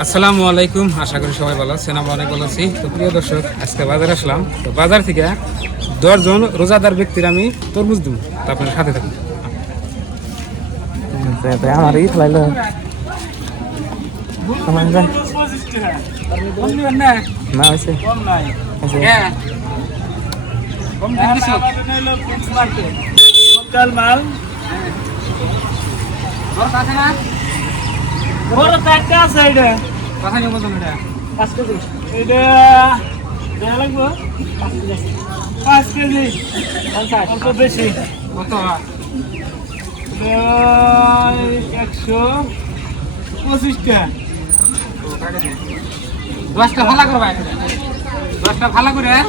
আসসালামু আলাইকুম, আশা করি সবাই ভালো আছেন। আমরা অনেক ভালো আছি। তো প্রিয় দর্শক, আজকে বাজারে আসলাম। তো বাজার থেকে 10 জন রোজাদার ব্যক্তির আমি তরমুজ দিব, তো আপনার সাথে থাকুন। আমার ই ফেলাইলো না হয়েছে বড় চারটা আছে এটা কথা নিয়ে বলুন। এটা 5 কেজি এটা দেয়া লাগবে 5 কেজি অল্প বেশি কত? এটা 125 টাকা। 10টা ভালো করবা, 10টা ভালো করে। হ্যাঁ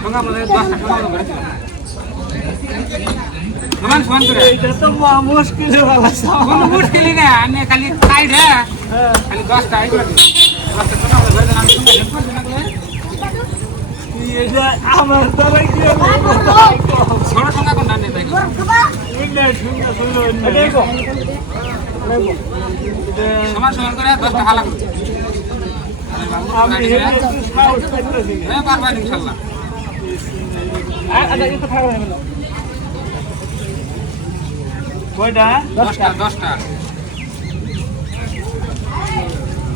সঙ্গে আমাদের 10টা ভালো করে সমান সমান করে। এটা তো মুশকিল ভালো কোনো মুশকিলই না, আমি খালি খাই রে, খালি 10টা এই করে দিই। 10টা সঙ্গে আমাদের ঘরে আমি সঙ্গে হেল্প করছি না করে। এটা আমার দ্বারা কি ছোট সঙ্গে কোনটা নেই তাই সমান সমান করে 10টা ভালো করে। হ্যাঁ পারবেন ইনশাল্লাহ। কয়টা 10টা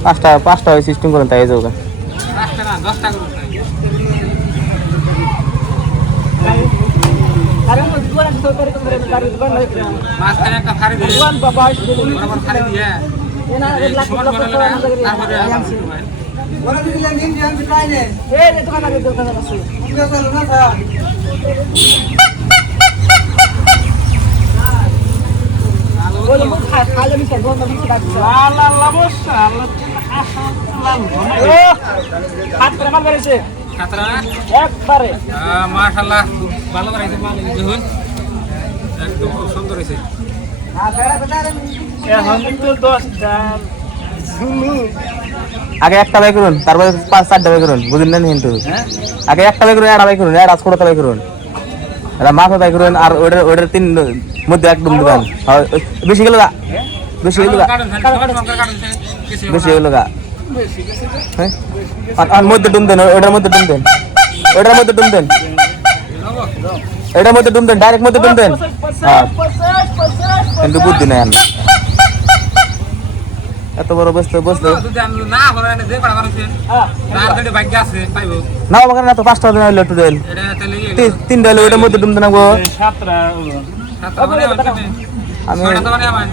10টা পাঁচটা ওই সিস্টেম করেন তাই যাও 5টা না 10টা করে। মাঝখানে একটা ফাড়ি দিয়ে বরাবর ফাড়ি দিয়ে সমান করে নেবে, তারপরে একবারে মাশাআল্লাহ ভালো করেছে, ভালো দেখুন একদম খুব সুন্দর হয়েছে। এখন তো 10টা আগে একটা বাই করুন, তারপরে 5-4টা বাই করুন, বুঝলেন না? কিন্তু আগে একটা বাই করুন, একটা বাই করুন, আর ছোটটা বাই করুন, এটা মাথা বাই করুন, আর ওটার 3 মধ্যে একদম দিবেন। বেশি গেল গা, বেশি গেল গা, বেশি গেল গা। হ্যাঁ আর মধ্যে ডুম দেন, ওটার মধ্যে ডুম দেন, ওটার মধ্যে ডুম দেন, এটার মধ্যে ডুম দেন, ডাইরেক্ট মধ্যে ডুম দেন। হ্যাঁ কিন্তু বুদ্ধি নাই আমি এত বড় বসতে বসতে না বলে যে করা পারছেন তার যদি ভাগ্য আছে পাইবো না বাগান না তো 5টা দিন হইলো টুডেল এটা তাহলে 3টা হইলো ওটার মধ্যে ডুম দেন গো। 7টা আমি ছয়টা মানে আমার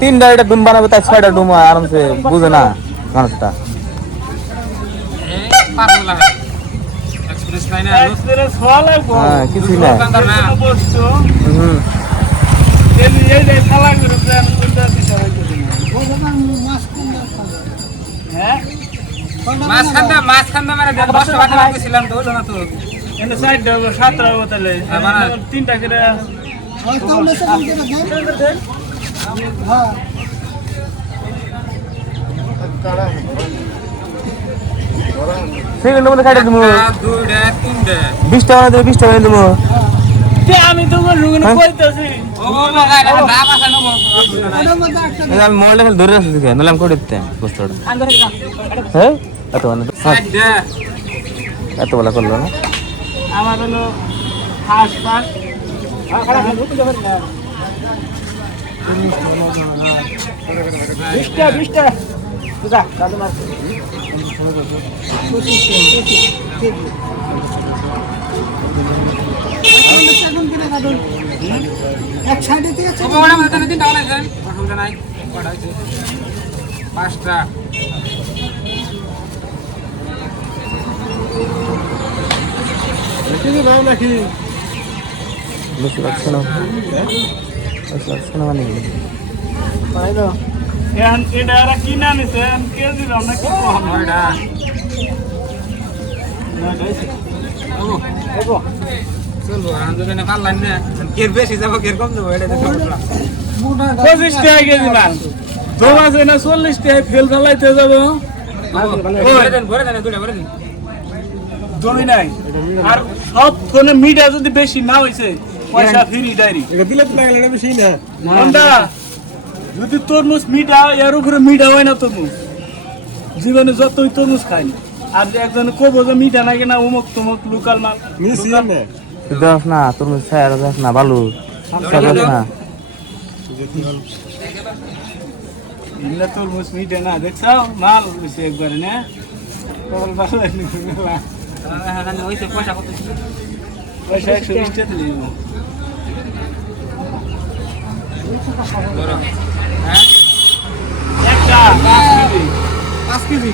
3টা এটা ডুম বানাবে, তাই 6টা ডুম আরামসে বুঝে না মানুষটা। এই পারবো লাগে এক্সপ্রেস লাইনে এক্সপেরিয়েন্স হওয়া লাগবে। হ্যাঁ কিছুই না। বস্তু হুম এই যে খেলা করে প্ল্যান কোনটা দিতে হইতো হ্যাঁ মাছ খান্দা মানে 10টা বাজে লাগছিলাম তো হলো না তো। এনে সাইড দেব 7টা হবে তাহলে 3টা করে সেকেন্ডের মধ্যে কাটা দিমু, 2টা 3টা 20 টাকা না দিলে 20 টাকা দিমু। আমি তো রুগন কইতাছি ও বাবা এটা দাম আছে না আমি মোবাইলটা খালি ধরে রাখছি দেখে, নাহলে আমি করে দিতাম বস্তুটা। হ্যাঁ এত মানে সাইডে এত বলা করলো না। আমার হলো ফার্স্ট ফার্স্ট 20টা যা দাদু মার এক সাইডে দিয়ে আছে ওটা মধ্যে দিন ডাউন আছে অসুবিধা নাই। কটা আছে 5টা কিনে দাও নাকি বেশি লাগছে না, বেশি লাগছে না মানে পাই দাও এখন এটা আর কি না নিছে কেজি দাম না কি কম ওটা না গাইছে ও দেখো চলবো আর দোকানে ভালো লাইন না কের বেশি যাব কের কম দেবো এটা তো সমস্যা। 25 টাকা কেজি মাল জমা আছে না 40 টাকা ফেল ফেলাইতে যাবো ভরে দেন 2টা ভরে দিন। জমি নাই আর সব ফোনে মিডিয়া যদি বেশি না হইছে পয়সা ফ্রি ডাইরি এটা দিলে তো লাগলে এটা বেশি না কোনটা যদি তরমুজ মিঠা এর উপরে মিঠা হয় না তরমুজ জীবনে যতই তরমুজ খায়নি আর একজন কবো যে মিঠা নাকি না অমুক তমুক লোকাল মাল দেখ না তরমুজ ছায়া দেখ না ভালো দেখ না এগুলা তরমুজ মিঠা না দেখছো মাল হয়েছে একবারে না তখন ভালো হয়নি পয়সা 120 টাকা দিলি একটা 5 কেজি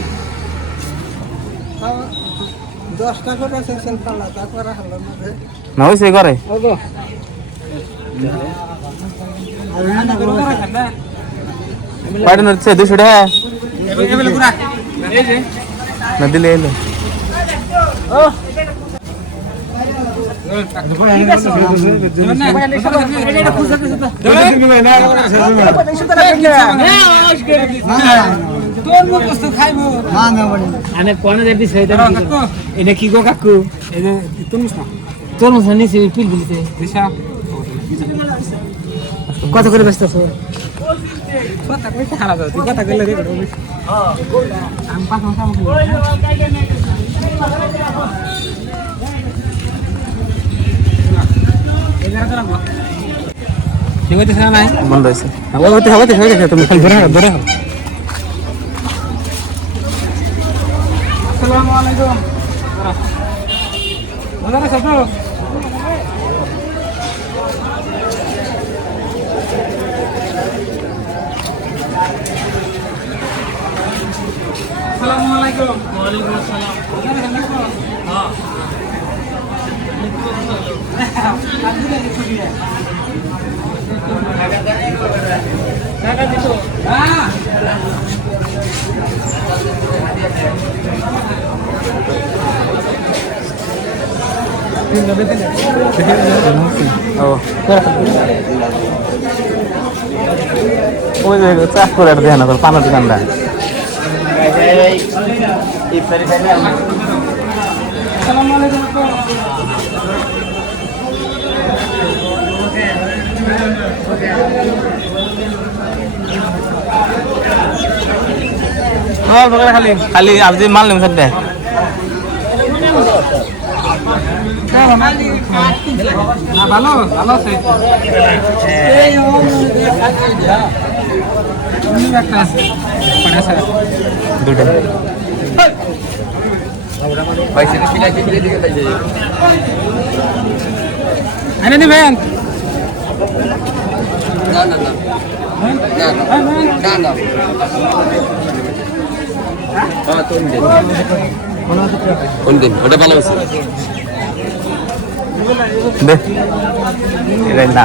না হয়েছে করে কয়টা হচ্ছে 200 টাকা এই যে না দিলে এলো কত করে ব্যস্ত বন্ধ হয়েছে তুমি ধরে ধরে আসসালামু আলাইকুম ভালো আছো তো আসসালামু আলাইকুম ওয়া আলাইকুম আসসালাম হ্যাঁ টাকা দিছো হ্যাঁ ও ওই যে চাষ করে আর দেয় না তোর পানের দোকানটা আসসালামু আলাইকুম খালি খালি আর যে মাল নেই স্যার দেয় ভালো ভালো আছে একটা আছে দুটো এনে নিবেন ওটা ভালো আছে দে এটাই না